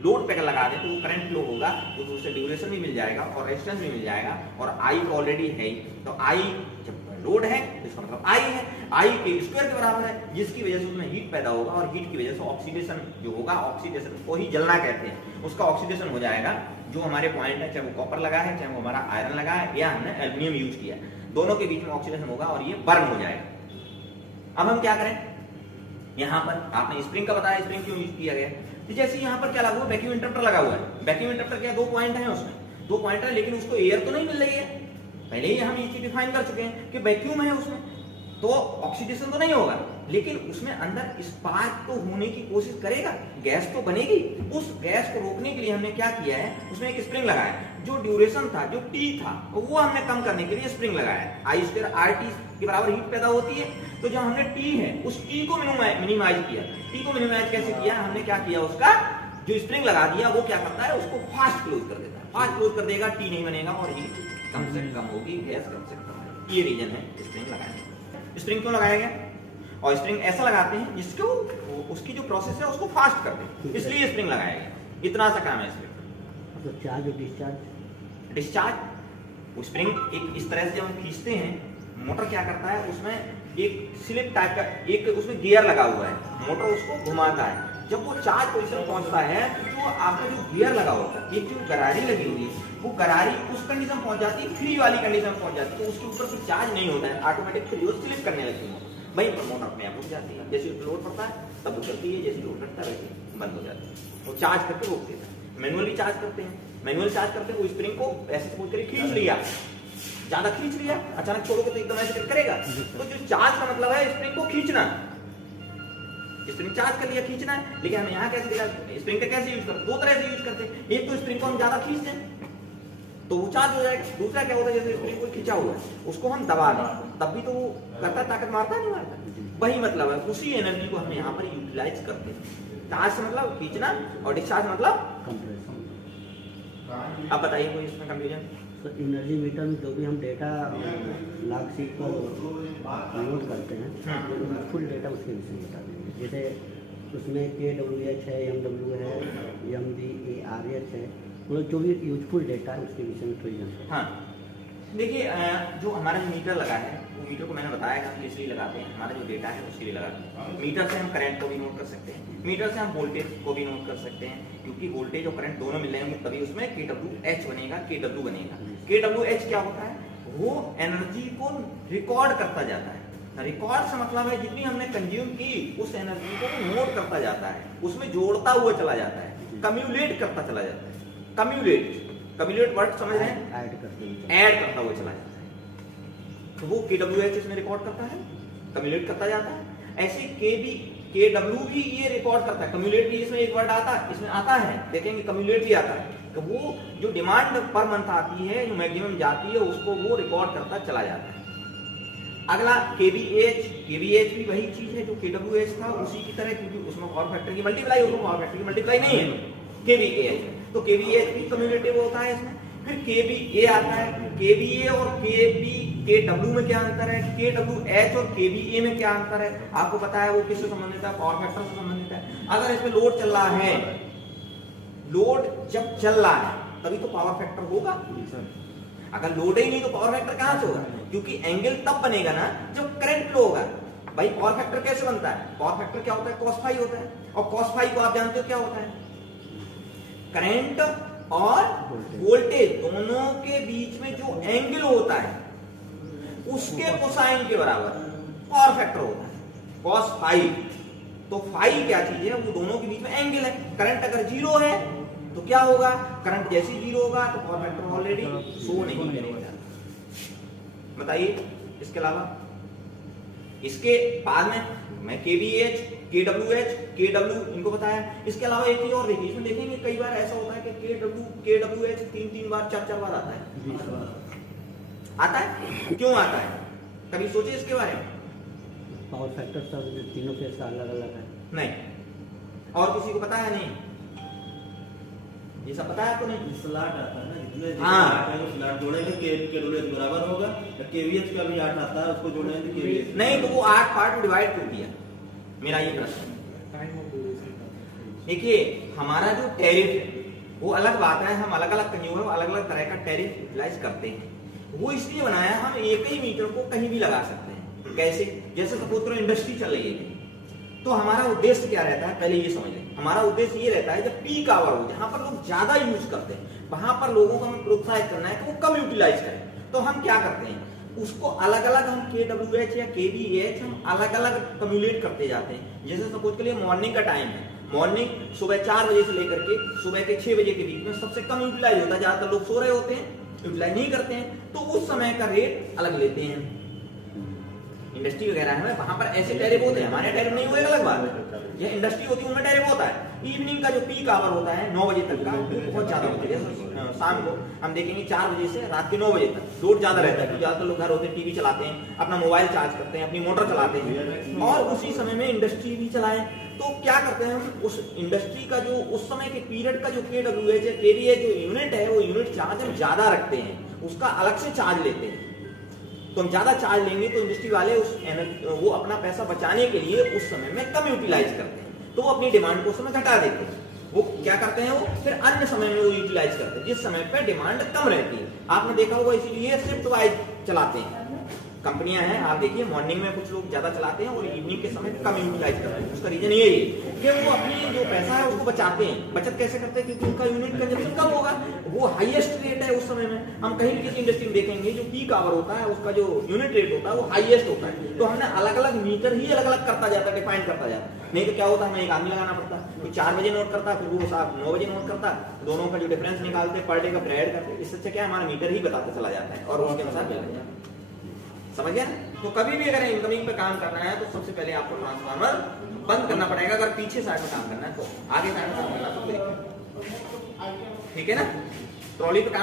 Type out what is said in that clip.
Load पे अगर लगा दें तो वो करंट फ्लो होगा, तो उससे ड्यूरेशन भी मिल जाएगा और रेजिस्टेंस भी मिल जाएगा, और आई ऑलरेडी है, तो आई जब लोड है तो इसका मतलब आई है, आई के स्क्वायर के बराबर है, जिसकी वजह से उसमें हीट पैदा होगा, और हीट की वजह से ऑक्सीडेशन जो होगा, ऑक्सीडेशन को ही जलना कहते हैं, उसका ऑक्सीडेशन हो जाएगा। जो हमारे पॉइंट है, चाहे वो कॉपर लगा है, चाहे वो हमारा आयरन लगा है, या हमने एल्यूमिनियम यूज किया है, दोनों के बीच में ऑक्सीडेशन होगा और ये बर्न हो जाएगा। अब हम क्या करें, यहाँ पर आपने स्प्रिंग का बताया, स्प्रिंग क्यों यूज किया गया, तो जैसे यहाँ पर क्या लगा हुआ, वैक्यूम इंटरप्टर लगा हुआ है, वैक्यूम इंटरप्टर क्या 2 पॉइंट है उसमें, 2 पॉइंट है, लेकिन उसको एयर तो नहीं मिल रही है, पहले ही हम ये चीज डिफाइन कर चुके हैं कि वैक्यूम है उसमें, तो ऑक्सीडेशन तो नहीं होगा, लेकिन उसमें अंदर स्पार्क तो होने की कोशिश करेगा, गैस तो बनेगी। उस गैस को रोकने के लिए हमने क्या किया है, उसमें एक स्प्रिंग लगाया है, जो ड्यूरेशन था, जो टी था, वो हमने कम करने के लिए स्प्रिंग लगाया है। आई स्क्वायर आर टी के बराबर हीट पैदा होती है, तो जो हमने टी है उस टी को मिनिमाइज किया। टी को मिनिमाइज कैसे किया, हमने क्या किया, उसका जो स्प्रिंग लगा दिया वो क्या करता है, उसको फास्ट क्लोज कर देता है, फास्ट क्लोज कर देगा, टी नहीं बनेगा और हीट कम से कम होगी, गैस कम से कम होगी। ये रीजन है स्प्रिंग लगाने का। स्प्रिंग क्यों लगाया गया, और स्प्रिंग ऐसा लगाते हैं जिसको उसकी जो प्रोसेस है उसको फास्ट कर दे, इसलिए स्प्रिंग लगाया गया, इतना सा काम है स्प्रिंग। तो चार्ज और डिस्चार्ज, डिस्चार्ज स्प्रिंग एक इस तरह से जब हम खींचते हैं, मोटर क्या करता है, उसमें एक स्लिप टाइप का एक उसमें गियर लगा हुआ है, मोटर उसको घुमाता है, जब वो चार्ज पोजीशन पहुंचता है तो आपका जो गियर लगा होता है, एक जो गरारी लगी हुई है, वो गरारी उस कंडीशन पहुंच जाती है, फ्री वाली कंडीशन पहुंच जाती है, तो उसके ऊपर से चार्ज नहीं होता है, ऑटोमेटिक फ्री हो स्लिप करने लगती है, वहीं पर मोटर अपने आप रुक जाती है, जैसे लोड पड़ता है तब वो चलती है, जैसे लोड करता है वैसे बंद हो जाती है, वो चार्ज करके रोक देता है। मैनुअली चार्ज करते हैं, मैनुअल चार्ज करते हैं, वो स्प्रिंग को ऐसे सपोज करके खींच लिया, ज्यादा खींच लिया, अचानक छोड़ोगे तो एकदम ऐसे करेगा, तो जो चार्ज का मतलब है स्प्रिंग को खींचना, स्प्रिंग चार्ज कर लिया, खींचना है। लेकिन हम यहाँ कैसे देखा, स्प्रिंग का कैसे यूज करते, 2 तरह से यूज करते हैं, एक तो स्प्रिंग को हम ज्यादा खींच दें तो वो चार्ज हो जाएगा, दूसरा क्या होता है, जैसे स्प्रिंग को खींचा हुआ है उसको हम दबा दें, तब भी तो वो करता, ताकत मारता नहीं मारता, वही मतलब है, उसी एनर्जी को हम यहाँ पर यूटिलाइज करते हैं। चार्ज से मतलब खींचना और डिस्चार्ज मतलब कंप्रेशन। अब बताइए कोई इसमें कंफ्यूजन। तो एनर्जी मीटर में जो भी हम डेटा लॉग शीट को नोट करते हैं, फुल डेटा उसके विषय में बता देंगे, जैसे उसमें KWH है, MW है, MVARH है, मतलब जो भी यूजफुल डेटा है उसके विषय में थोड़ी जानकारी। हाँ देखिए, जो हमारा मीटर लगा है, वो मीटर को मैंने बताया कि हम किस लिए लगाते हैं, हमारा जो डेटा है उसके लिए लगाते हैं। मीटर से हम करंट को भी नोट कर सकते हैं, मीटर से हम वोल्टेज को भी नोट कर सकते हैं, क्योंकि वोल्टेज और करंट दोनों मिल जाएंगे तभी उसमें KWH बनेगा, KW बनेगा। KWH क्या होता है, वो एनर्जी को रिकॉर्ड करता जाता है, रिकॉर्ड से मतलब है जितनी हमने कंज्यूम की उस एनर्जी को नोट करता जाता है, उसमें जोड़ता हुआ चला जाता है, कम्युलेट करता चला जाता है, कम्युलेट वर्ड समझ रहे हैं, ऐड करता हुआ चला जाता है, तो वो KWH इसमें रिकॉर्ड करता है, कम्युलेट करता जाता है। ऐसे KW भी ये रिकॉर्ड करता है, कम्युलेट भी इसमें एक वर्ड आता है, इसमें आता है, देखेंगे कम्युलेट भी आता है, तो वो जो डिमांड पर मंथ आती है, जो मैक्सिमम जाती है, उसको वो रिकॉर्ड करता चला जाता है। अगला KVH भी वही चीज है जो KWH था, उसी की तरह, क्योंकि उसमें पावर फैक्टर की मल्टीप्लाई होगी, पावर फैक्टर की मल्टीप्लाई नहीं है KVH, तो KVH भी कम्युलेटिव होता है इसमें। फिर KVA आता है, KVA और KW में क्या अंतर है, KWH और KVA में क्या अंतर है, आपको पता है वो किससे संबंधित है, पावर फैक्टर से संबंधित है। अगर इसमें लोड चल रहा है, लोड जब चल रहा है तभी तो पावर फैक्टर होगा, अगर लोड ही नहीं तो पावर फैक्टर कहां से होगा, क्योंकि एंगल तब बनेगा ना जब करंट फ्लो होगा। भाई पावर फैक्टर कैसे बनता है, पावर फैक्टर क्या होता है, cos फाई होता है, और cos फाई को आप जानते हो क्या होता है, करंट और वोल्टेज दोनों के बीच में जो एंगल होता है उसके कोसाइन के बराबर पावर फैक्टर होता है cos फाई। तो फाई क्या चीज है, वो दोनों के बीच में एंगल है। करंट अगर 0 है तो क्या होगा, करंट जैसे 0 होगा तो पावर फैक्टर ऑलरेडी शो नहीं करेगा। बताइए इसके अलावा, इसके बाद में मैं KVH, KWH इनको बताया। इसके अलावा एक चीज और देखिए, इसमें देखेंगे कई बार ऐसा होता है कि KWH 3 बार 4 बार आता है, क्यों आता है, कभी सोचे इसके बारे में? पावर फैक्टर सब तीनों के अलग अलग है नहीं, और किसी को पता है? नहीं, ये सब पता है आपको? नहीं, स्लॉट आता है ना, जितने हाँ स्लॉट जोड़ेंगे KWH बराबर होगा, KVH का भी 8 आता है, उसको जोड़ेंगे तो KVH नहीं, तो वो 8 पार्ट में डिवाइड क्यों किया, मेरा ये प्रश्न। देखिए हमारा जो टैरिफ है वो अलग बात है, हम अलग अलग कंज्यूमर अलग अलग तरह का टैरिफ यूटिलाइज करते हैं। वो इसलिए बनाया हम एक ही मीटर को कहीं भी लगा सकते हैं। कैसे? जैसे सपोज करो इंडस्ट्री चल रही है तो हमारा उद्देश्य क्या रहता है, पहले ये समझ लें। हमारा उद्देश्य ये रहता है जब पीक आवर हो, जहां पर लोग ज्यादा यूज करते हैं, वहां पर लोगों को हमें प्रोत्साहित करना है कि वो कम यूटिलाइज करें। तो हम क्या करते हैं, उसको अलग अलग हम KWH या KVAH हम अलग अलग कम्युलेट करते जाते हैं। जैसे सपोज के लिए मॉर्निंग का टाइम है, मॉर्निंग सुबह 4 बजे से लेकर के सुबह के 6 बजे के बीच में सबसे कम यूटिलाइज होता है, ज्यादातर लोग सो रहे होते हैं, यूटिलाइज नहीं करते हैं, तो उस समय का रेट अलग लेते हैं। इंडस्ट्री वगैरह है वहां पर ऐसे टैरिफ होते हैं, हमारे टैरिफ नहीं हुए, अलग बात है। ये इंडस्ट्री होती है उनमें टैरिफ होता है। इवनिंग का जो पीक आवर होता है 9 बजे तक का, वो बहुत ज्यादा होता है। शाम को हम देखेंगे 4 बजे से रात के 9 बजे तक लोड ज्यादा रहता है, क्योंकि ज्यादातर लोग घर होते हैं, टीवी चलाते हैं, अपना मोबाइल चार्ज करते हैं, अपनी मोटर चलाते हैं, और उसी समय में इंडस्ट्री भी चलाएं। तो क्या करते हैं हम, उस इंडस्ट्री का जो उस समय के पीरियड का जो KWH है, KVA जो यूनिट है, वो यूनिट चार्ज हम ज्यादा रखते हैं, उसका अलग से चार्ज लेते हैं। तो हम ज्यादा चार्ज लेंगे तो इंडस्ट्री वाले वो अपना पैसा बचाने के लिए उस समय में कम यूटिलाइज करते हैं, तो वो अपनी डिमांड को उस समय घटा देते हैं। वो क्या करते हैं, वो फिर अन्य समय में वो यूटिलाइज करते हैं जिस समय पे डिमांड कम रहती है। आपने देखा होगा, इसीलिए शिफ्ट वाइज चलाते हैं कंपनियां हैं। आप देखिए मॉर्निंग में कुछ लोग ज्यादा चलाते हैं और इवनिंग के समय कम यूटिलाइज करते हैं। उसका रीजन यही है कि वो अपनी जो पैसा है उसको बचाते हैं। बचत कैसे करते हैं, क्योंकि उनका यूनिट कंजप्शन कम होगा, वो हाईएस्ट रेट है उस समय में। हम कहीं भी किसी इंडस्ट्री में देखेंगे जो पीक आवर होता है, उसका जो यूनिट रेट होता है वो हाईएस्ट होता है। तो हमने अलग अलग मीटर ही अलग अलग करता जाता है, डिफाइन करता जाता है। नहीं तो क्या होता है, हमें एक आदमी लगाना पड़ता है, कोई 4 बजे नोट करता है, फिर वो साहब 9 बजे नोट करता है, दोनों का जो डिफरेंस निकालते पर डे का ऐड करते। इससे अच्छा क्या हमारा मीटर ही बताता चला जाता है और उसके अनुसार मिल जाता है। समझ गया? तो कभी भी अगर इनकमिंग पे काम करना है तो सबसे पहले आपको ट्रांसफार्मर बंद करना पड़ेगा। अगर पीछे साइड में काम करना है तो आगे साइड में काम करना तो कोई दिक्कत नहीं। ठीक है ना? ट्रॉली पे काम